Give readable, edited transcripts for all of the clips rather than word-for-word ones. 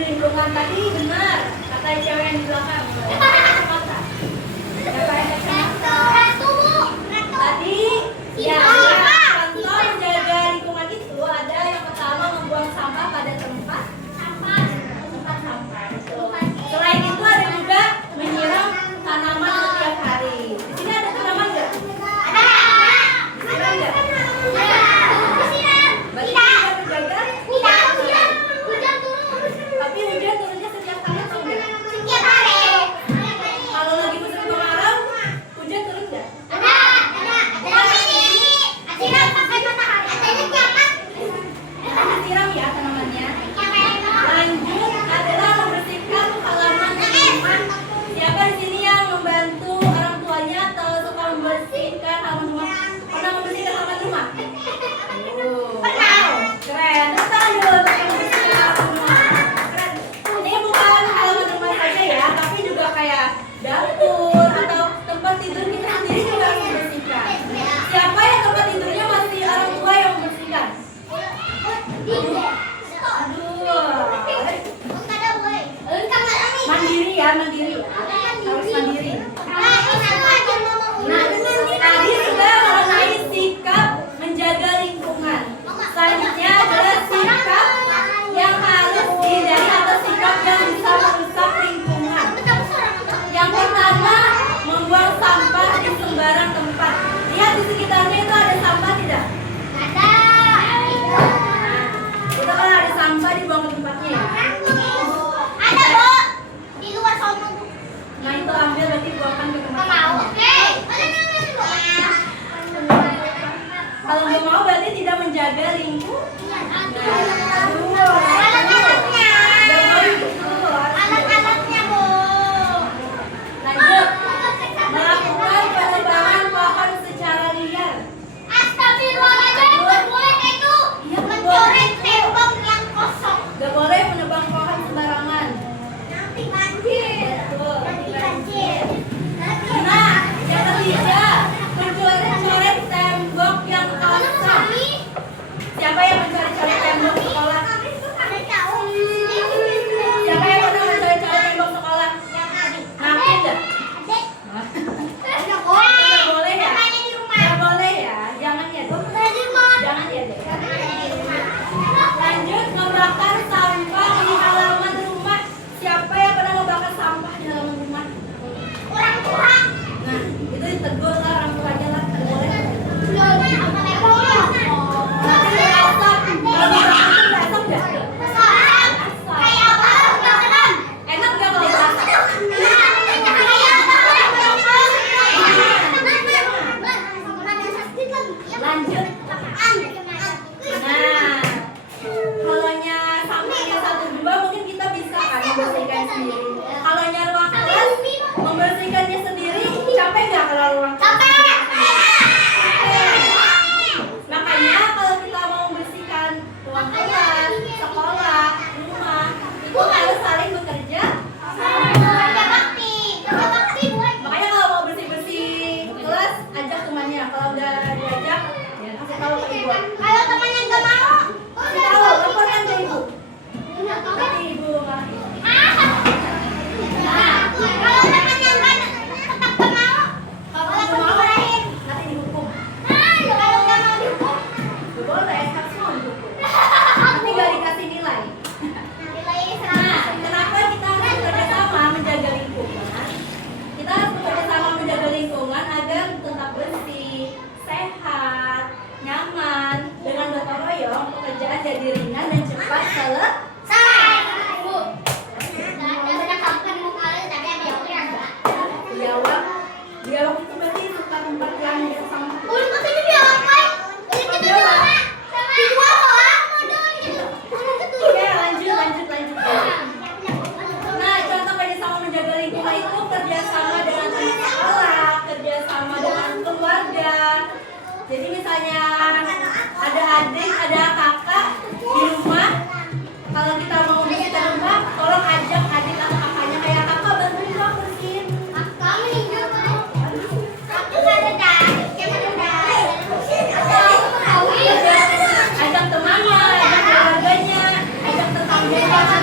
lingkungan tadi benar kata cewek yang di belakang. Kacamata. Siapa yang kacamata? Tadi ya, contoh menjaga lingkungan itu ada yang pertama membuang sampah pada tempat sampah. Selain itu ada juga menyiram tanaman setiap hari. Di sini ada tanaman nggak? Ada. Disiram nggak? Berarti kita menjaga. Tapi hujan turunnya setiap hari atau enggak? Setiap hari. Kalau lagi musim kemarau, hujan turun nggak? Ada. Siram pakai matahari. Adanya siapa? Disiram ya tanamannya. Lanjut adalah membersihkan halaman rumah. Siapa di sini yang membantu orang tuanya atau suka membersihkan halaman rumah? Pernah membersihkan halaman rumah? Wow, keren. Tepuk tangan dulu untuk yang membersihkan halaman rumah. Keren. Ini bukan halaman rumah saja ya, tapi juga kayak dapur atau tempat tidur kita sendiri juga harus membersihkan. Siapa yang tempat tidurnya masih orang tua yang membersihkan? Mandiri ya, mandiri. Harus mandiri. Nah, tadi sudah mengenai sikap menjaga lingkungan. Selanjutnya adalah sikap yang harus dihindari atau sikap yang bisa merusak lingkungan. Yang pertama, membuang sampah di sembarang tempat. Lihat di sekitarnya itu ada sampah tidak? Itu kan ada sampah dibuang ke tempatnya ya. Ada, Bu. Di luar sono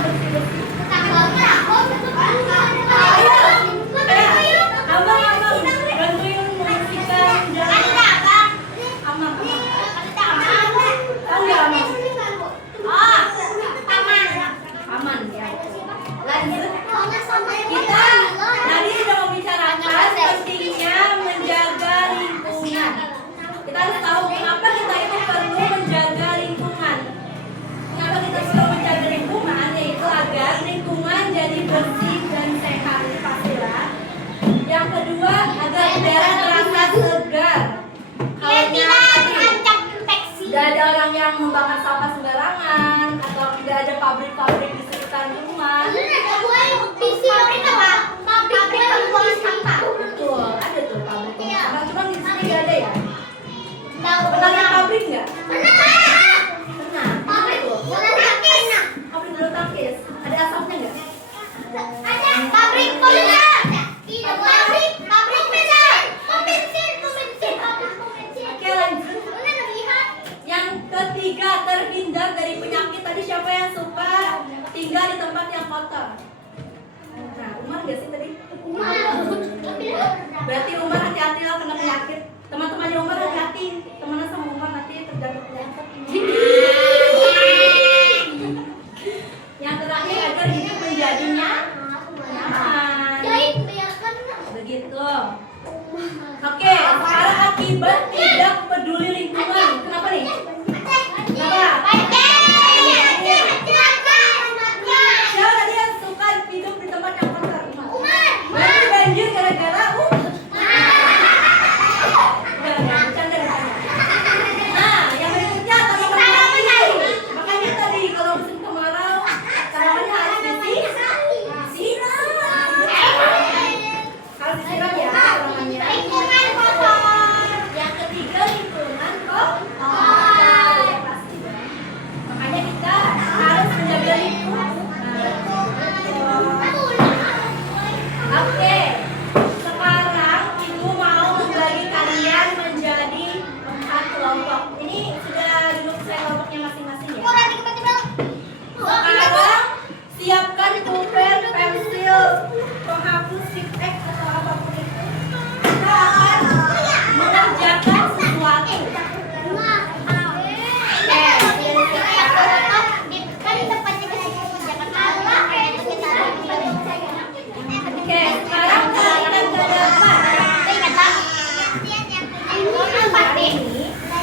bersih-bersih. Kita tadi sudah membicarakan pentingnya menjaga lingkungan. Kita harus tahu kenapa kita itu perlu menjaga lingkungan. Kenapa kita perlu menjaga lingkungan? Yaitu agar lingkungan jadi bersih dan sehat, ini pastilah. Yang kedua, agar udara terasa segar. Kalau tidak ada orang yang membakar sampah sembarangan atau tidak ada pabrik-pabrik di sekitar rumah. Betul, ada tuh pabrik sampah. Cuma di sini nggak ada ya? Pernah lihat pabrik nggak? Pernah. Pabrik bulu tangkis. Ada asapnya nggak? Pabrik Oke, lanjut. Yang ketiga, terhindar dari penyakit. Tadi siapa yang suka tinggal di tempat yang kotor? Nah, Umar nggak sih tadi? Berarti Umar hati-hati lah kena penyakit. Teman-temannya Umar hati-hati. Temenan sama Umar nanti terjatuh penyakit. Yang terakhir, agar hidup menjadi nyaman. Begitu. Oke, sekarang akibat tidak peduli lingkungan. Kenapa nih? Kenapa? Siapa tadi yang suka hidup di tempat yang kotor? Berarti banjir gara-gara bercanda. Nah, yang berikutnya tanaman api. Makanya tadi kalau musim kemarau tanamannya harus disiram. Harus disiram ya tanamannya. Yang ketiga, lingkungan kotor. Ya, pasti dong. Makanya kita harus menjaga lingkungan. Oke, sekarang ibu mau membagi kalian menjadi 4 kelompok. Ini sudah duduk saya kelompoknya masing-masing ya. Sekarang siapkan pulpen, pensil, penghapus, sipek atau apapun itu. Kita akan mengerjakan sesuatu. Oke, sekarang kita ke depan. Hari ini kita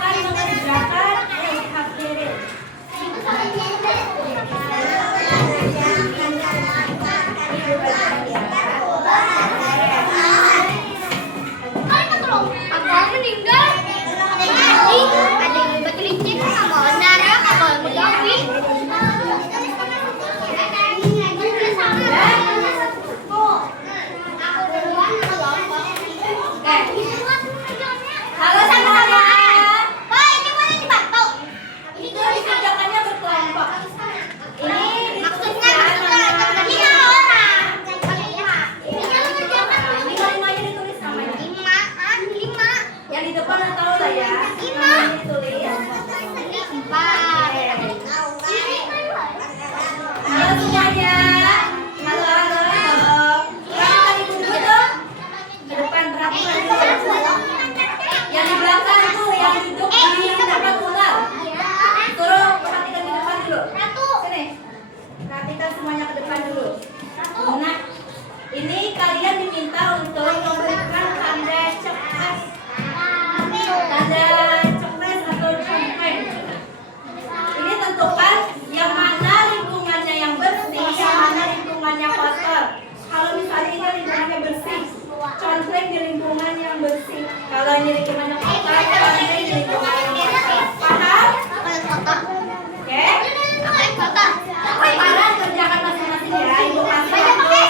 akan mengerjakan hadirin. Halo semuanya. Itu dikerjakannya berkelompok. Ini lima-limanya ditulis namanya. Yang di depan udah tahu lah ya. Namanya ditulis. Halo semuanya. Halo. Yang tadi duduk tuh ke depan rapat. Yang di belakang tuh yang duduk di depan ular. Suruh perhatikan di depan dulu. Sini. Perhatikan semuanya ke depan dulu. Nah, ini kalian diminta untuk memberikan tanda cepet. Tanda cepet atau cepet. Ini tentukan yang mana lingkungannya yang bersih, yang mana lingkungannya kotor. Kalau misalnya ini lingkungannya bersih, contreng di lingkungan yang bersih. Kalau ini lingkungannya kotor, contreng di lingkungan yang kotor. Paham? Oke? Sekarang kerjakan masing-masing ya. Ibu kasih waktu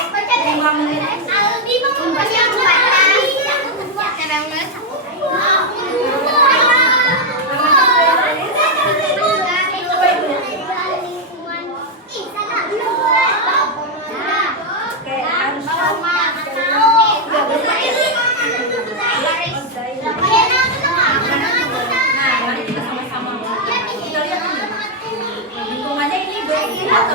5 menit. Nah, mari kita sama-sama. Kita lihat nih. Lingkungannya ini bersih atau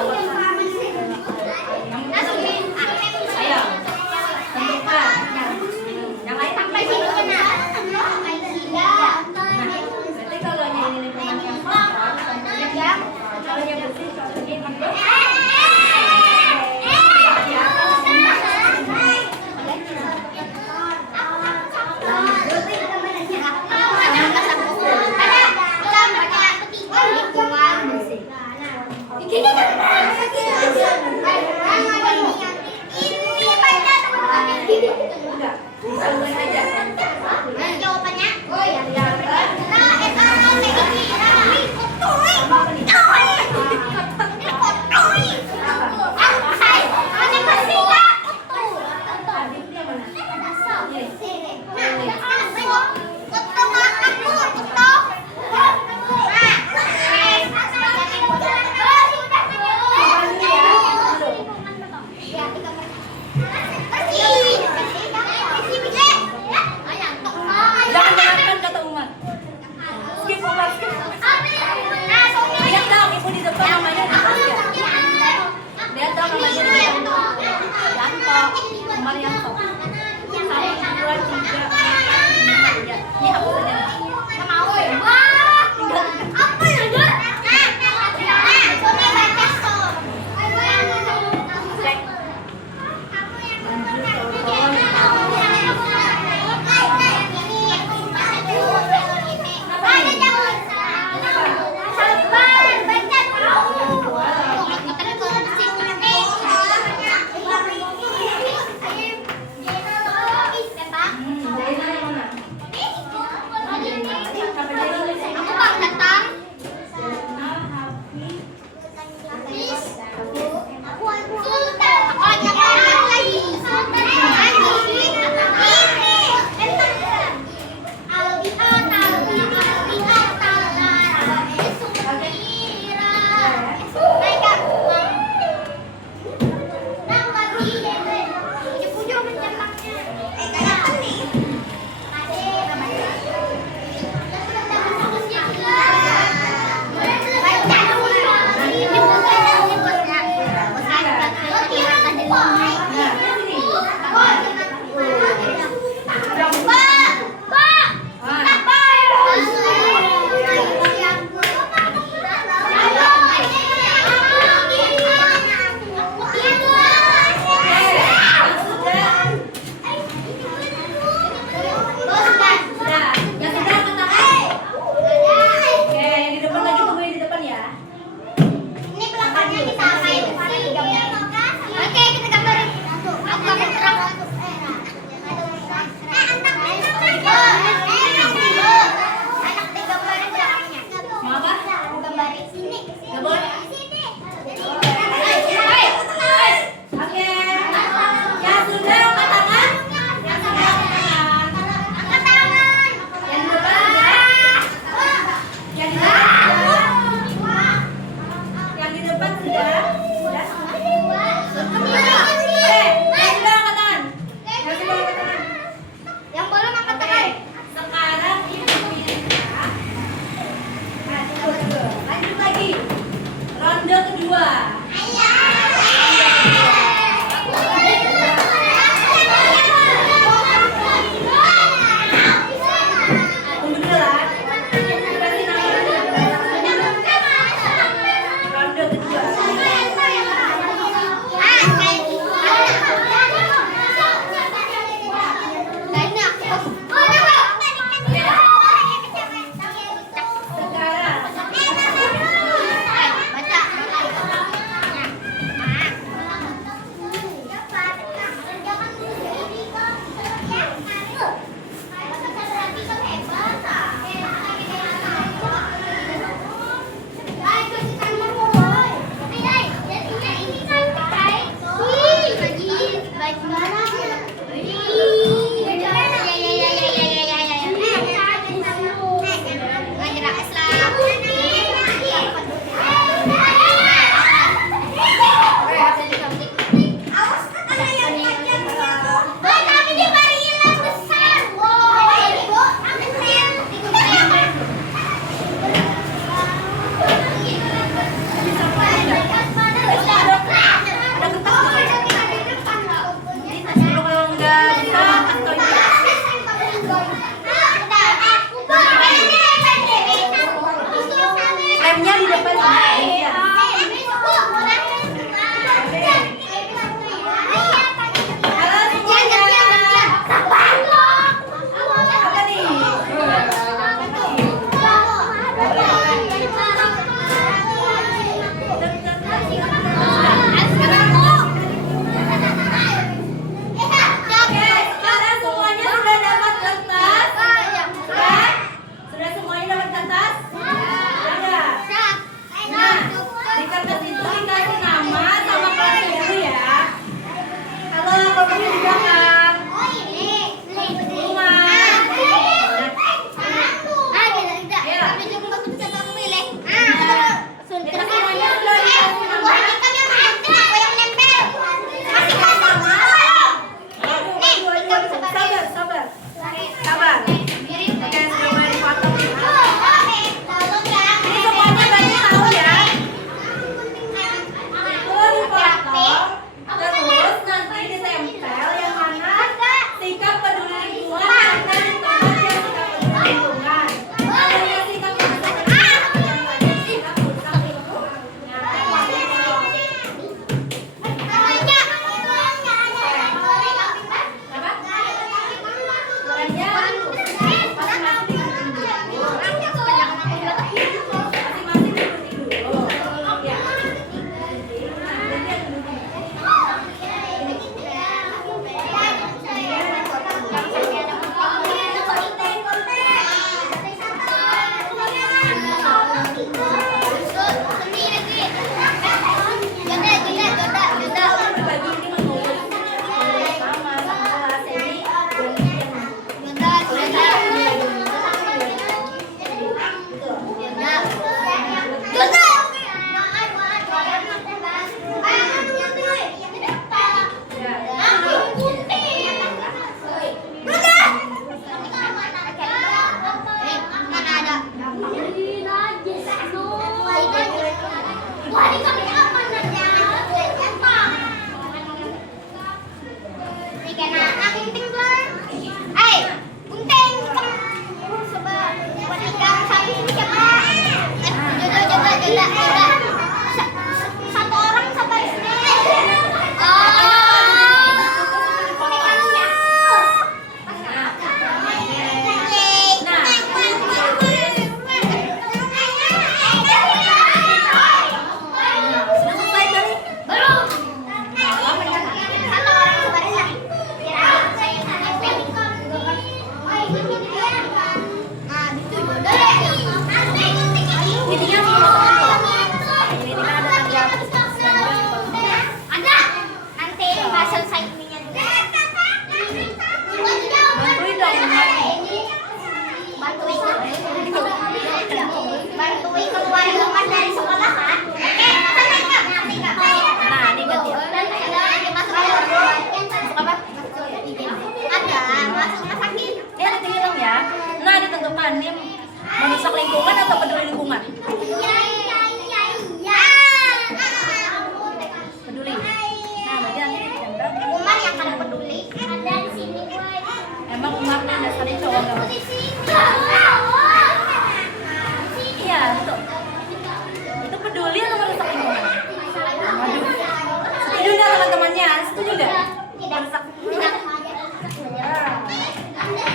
teman-temannya. Setuju nggak? Tidak.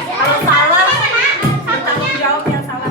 Kalau salah, bertanggung jawab yang salah.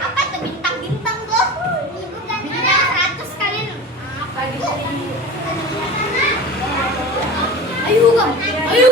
Apa tuh bintang-bintang tuh? Bintang 100 kalian. Ayo Kang. Ayo.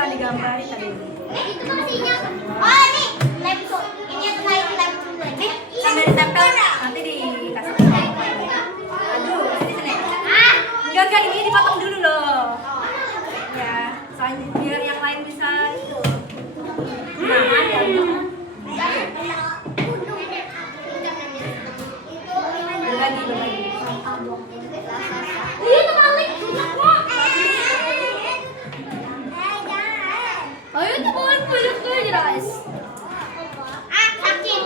jangan digambarin tadi. Itu maksudnya. Oh, ini laptop. Ini yang lain laptop lagi. Sambil ditempel nanti dikasih. Aduh, sini. Enggak, ini dipotong dulu loh. Ya, soalnya biar yang lain bisa itu. Nah, ada. Berbagi. Itu balik. Ayo tuh bawaan kulit tuh jelas. Sakit.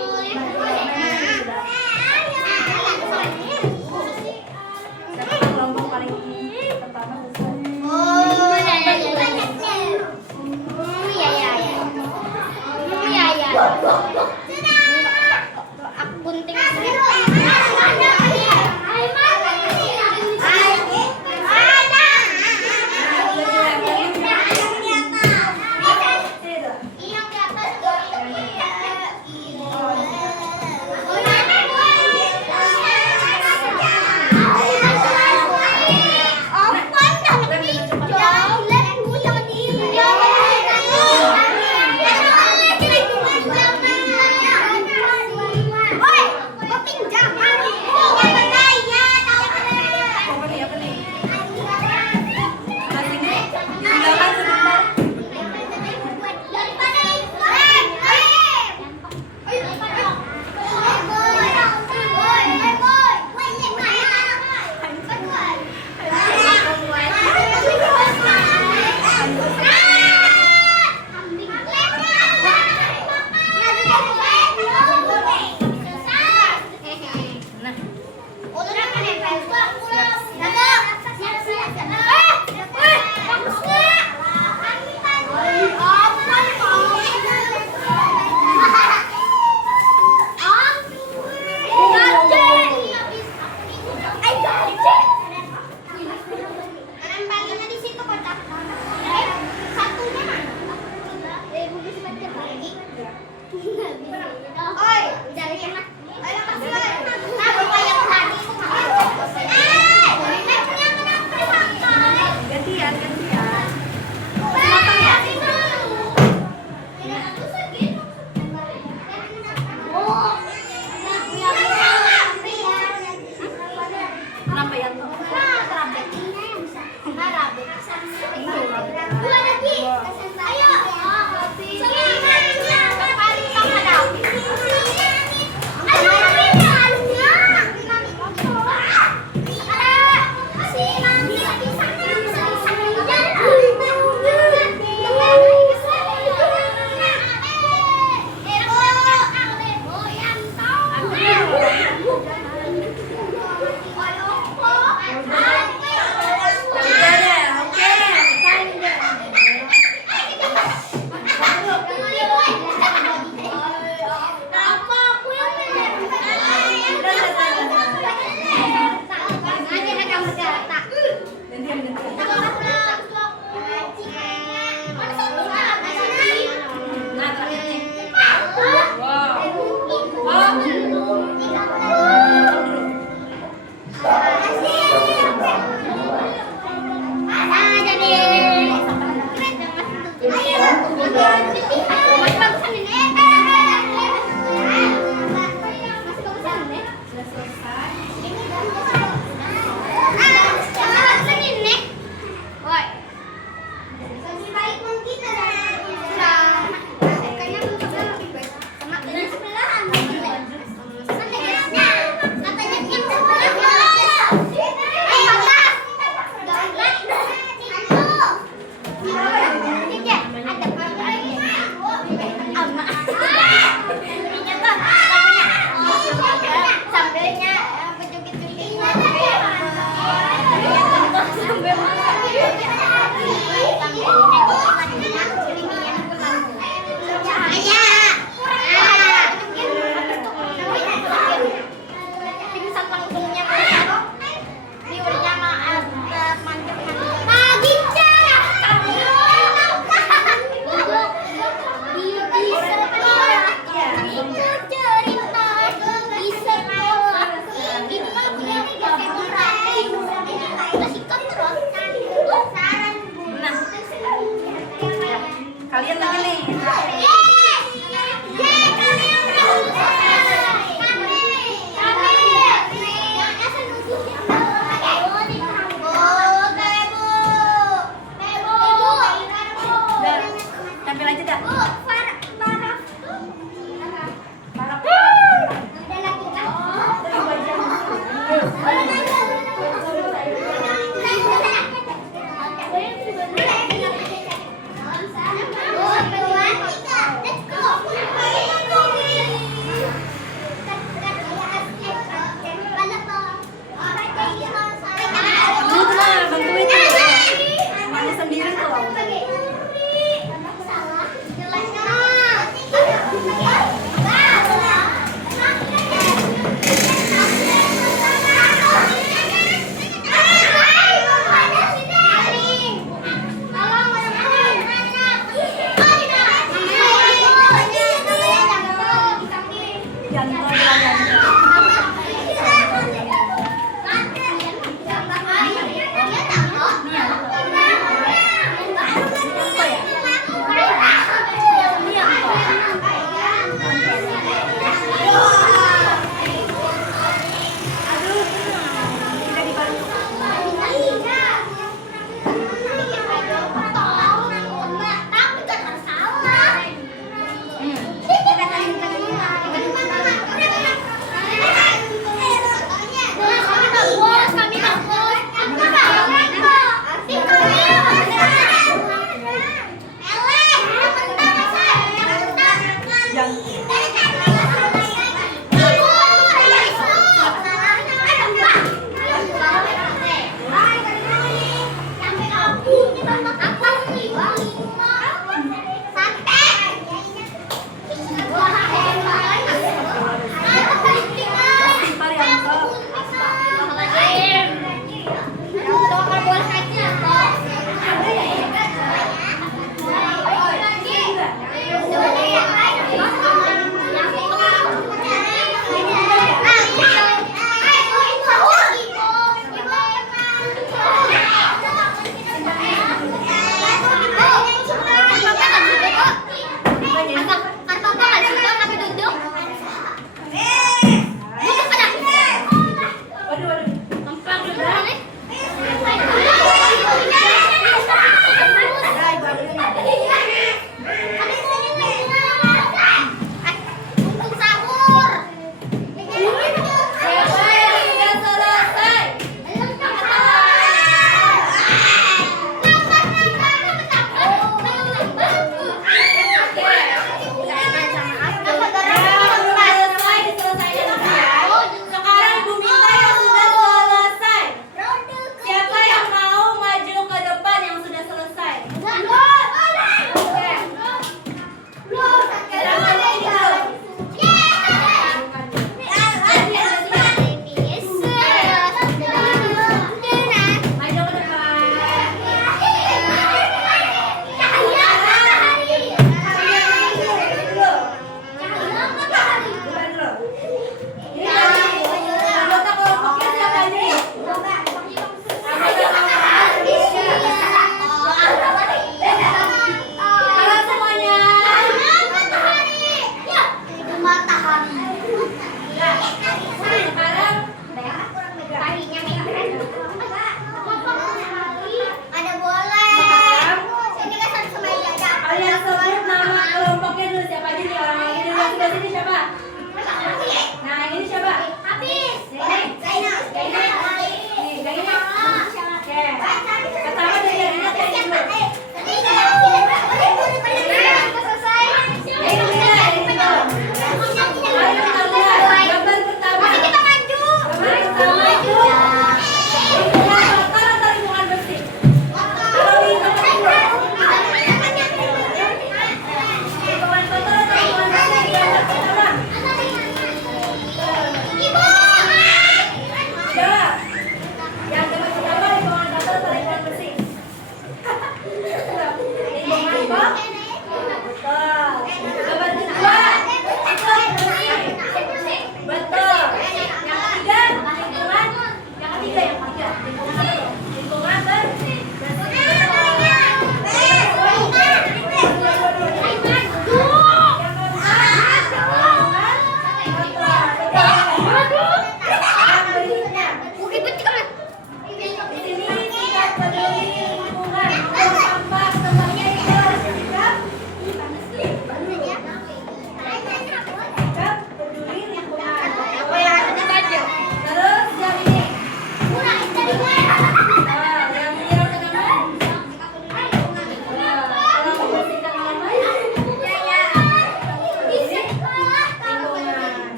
Nah, Udah kan nempel. Bagus nggak? Nempelinnya di situ kotak. Satunya mana? Oi, dari sana. Ayo kasih lagi. Nah, bapak yang tadi itu punya kenapa dipakai? gantian. Potong ya? Oh, Kenapa ya tuh? dua lagi. Ayo. Udah deh, oke. Gantian. Nah, terakhir nih. Kalian lagi nih. Udah, tampil aja dah. Oh,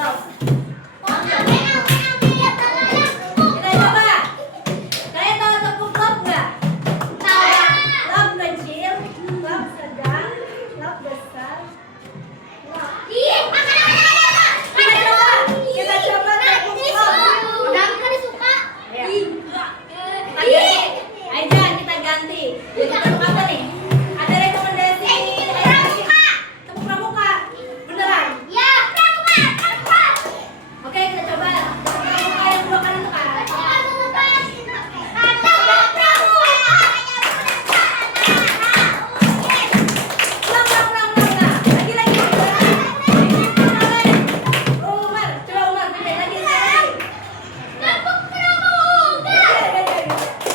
Go. Kita coba. Kalian tahu tepung lop nggak? Lop kecil, lop sedang, lop besar. Kita coba tepung lop. Ya. Kita ganti. Aja kita ganti. Jadi tepung apa nih? Ada rekomendasi? Tepung pramuka. Beneran? Oke, kita coba tepung pramuka yang dua kali tekan. Ulang. Lagi. Umar, coba Umar, pindah lagi.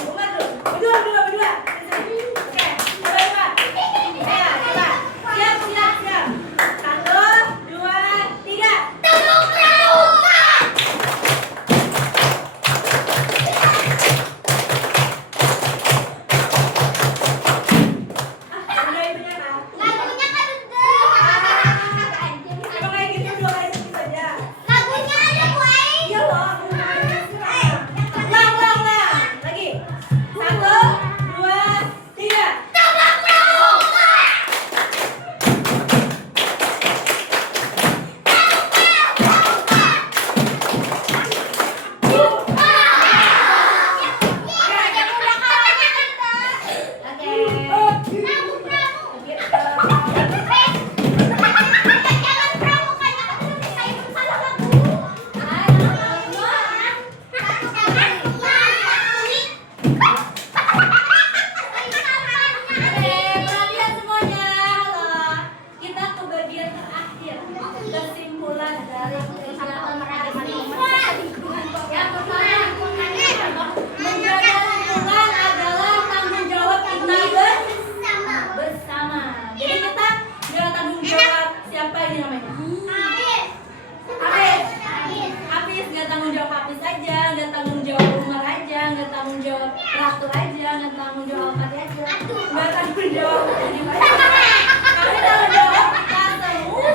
Umar dulu. Berdua. Oke, coba. Ayo, coba. Siap. 1, 2, 3. Udah itunya kan? Coba kayak gitu 2 kali saja. Iya loh. Ulang. Lagi. 1, 2, 3. Perhatian semuanya. Halo. Kita ke bagian terakhir. Kesimpulan dari kegiatan hari ini. Yang pertama, menjaga lingkungan adalah tanggung jawab kita bersama. Jadi kita nggak tanggung jawab siapa ini namanya? Hafiz nggak tanggung jawab Hafiz aja, nggak tanggung jawab Umar aja, nggak tanggung jawab Ratu aja, nggak tanggung jawab Fatih aja, nggak tanggung jawab Nadiem aja. Kami tanggung jawab kita semua.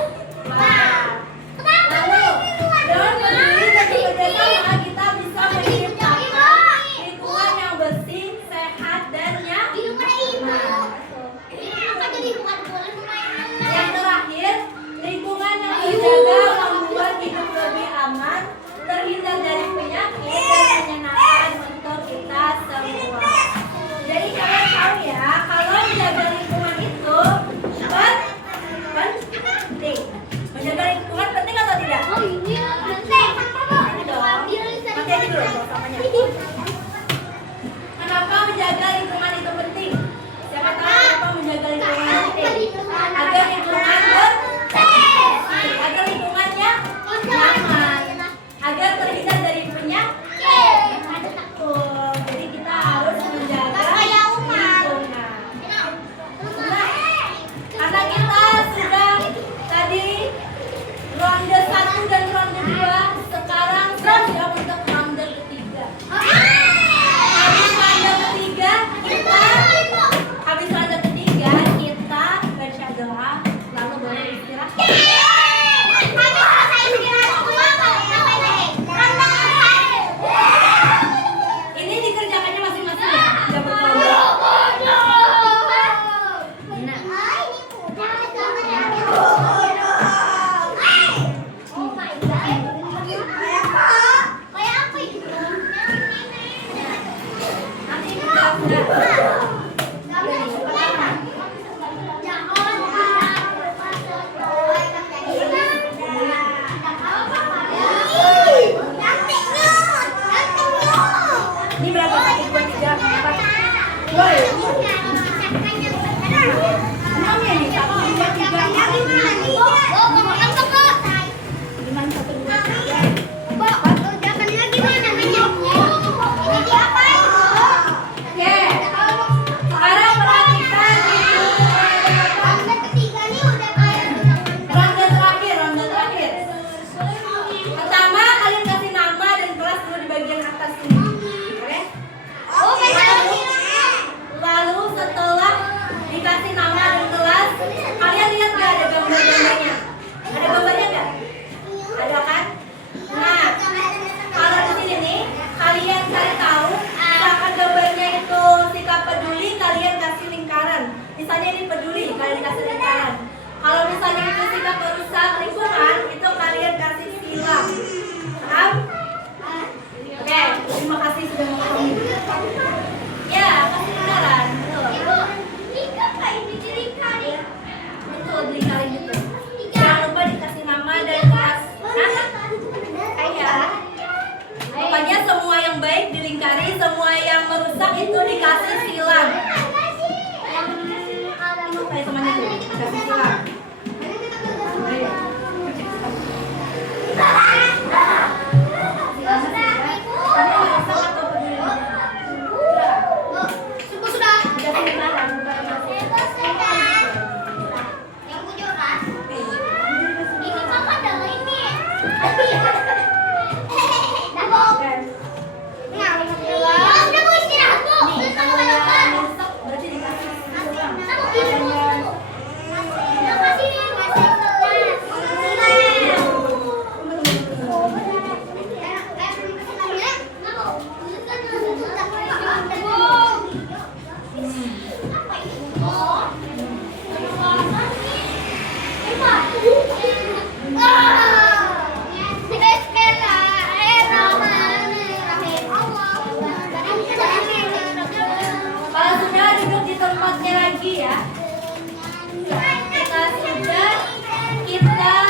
Lalu dengan berdiri dan bekerjasama kita bisa menciptakan lingkungan yang bersih, sehat dan nyaman. Yang terakhir, lingkungan yang terjaga membuat hidup lebih aman, terhindar dari penyakit dan menyenangkan untuk kita semua. Jadi kalian tahu ya, kalau menjaga lingkungan itu penting. Menjaga lingkungan penting atau tidak? Pakai ini dulu samanya. Kenapa menjaga lingkungan itu penting? Siapa tahu kenapa menjaga lingkungan penting? Agar lingkungan bersih, agar lingkungannya nyaman, agar terhindar dari penyakit. Betul. Jadi kita harus menjaga lingkungan. Nah, karena kita sudah tadi ronde 1 dan ronde Kalau sudah duduk di tempatnya lagi ya. Kita sudah kita